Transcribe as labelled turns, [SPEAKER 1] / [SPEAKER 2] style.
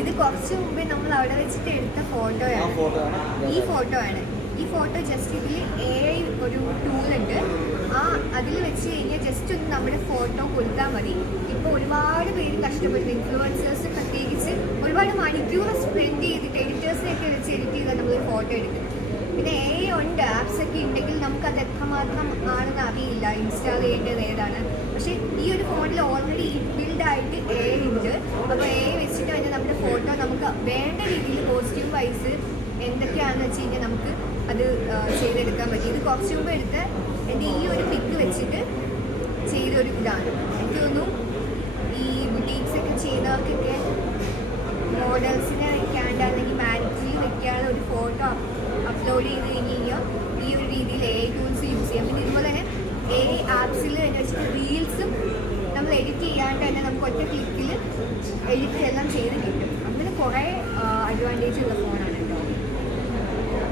[SPEAKER 1] ഇത് കുറച്ച് മുമ്പേ നമ്മൾ അവിടെ വെച്ചിട്ട് എടുത്ത ഫോട്ടോയാണ്
[SPEAKER 2] ഫോട്ടോ ആണ്.
[SPEAKER 1] ഈ ഫോട്ടോ ആണ്. ഈ ഫോട്ടോ ജസ്റ്റ് ഇതിൽ എ ഐ ഒരു ടൂൾ ഉണ്ട്. ആ അതിൽ വെച്ച് കഴിഞ്ഞാൽ ജസ്റ്റ് ഒന്ന് നമ്മുടെ ഫോട്ടോ കൊടുത്താൽ മതി. ഇപ്പോൾ ഒരുപാട് പേര് കഷ്ടപ്പെടുന്നു. ഇൻഫ്ലുവൻസേഴ്സ് പ്രത്യേകിച്ച് ഒരുപാട് മണിക്കൂർ സ്പെൻഡ് ചെയ്തിട്ട് എഡിറ്റേഴ്സിനെയൊക്കെ വെച്ച് എഡിറ്റ് ചെയ്താൽ നമ്മൾ ഫോട്ടോ എടുക്കുന്നത് പിന്നെ എ ഐ ഉണ്ട്. ആപ്സ് ഒക്കെ ഉണ്ടെങ്കിൽ നമുക്ക് അത് എത്രമാത്രം ആണെന്ന് അറിയില്ല. ഇൻസ്റ്റാൾ ചെയ്യേണ്ടത് ഏതാണ്? പക്ഷേ ഈ ഒരു ഫോണിൽ ഓൾറെഡി ഇൻബിൽഡ് ആയിട്ട് എ ഐ ഉണ്ട് അപ്പോൾ എ ഐ വെച്ചിട്ട് തന്നെ നമ്മുടെ ഫോട്ടോ നമുക്ക് വേണ്ട രീതിയിൽ പോസിറ്റീവ് വൈസ് എന്തൊക്കെയാണെന്ന് വെച്ച് കഴിഞ്ഞാൽ നമുക്ക് അത് ചെയ്തെടുക്കാൻ പറ്റും. ഇത് കുറച്ച് മുമ്പ് എടുത്ത് എന്റെ ഈ ഒരു പിക്ക് വെച്ചിട്ട് ചെയ്തൊരു ഇതാണ്. എനിക്ക് തോന്നുന്നു ഈ ബുട്ടീക്സ് ഒക്കെ ചെയ്യുന്നവർക്കൊക്കെ മോഡൽസിനെ വെക്കാണ്ട് അല്ലെങ്കിൽ മാരിറ്റിൽ വെക്കാതെ ഒരു ഫോട്ടോ അപ്ലോഡ് ചെയ്ത് കഴിഞ്ഞ് കഴിഞ്ഞാൽ ഈ ഒരു രീതിയിൽ എ ടൂൾസ് യൂസ് ചെയ്യാം. പിന്നെ ഇതുപോലെ തന്നെ എ ആപ്സിൽ തന്നെ വെച്ചിട്ട് റീൽസും നമ്മൾ എഡിറ്റ് ചെയ്യാണ്ട് തന്നെ നമുക്ക് ഒറ്റ ക്ലിക്കിൽ എഡിറ്റ് എല്ലാം ചെയ്ത് കിട്ടും. അങ്ങനെ കുറേ അഡ്വാന്റേജ് ഉള്ള ഫോൺ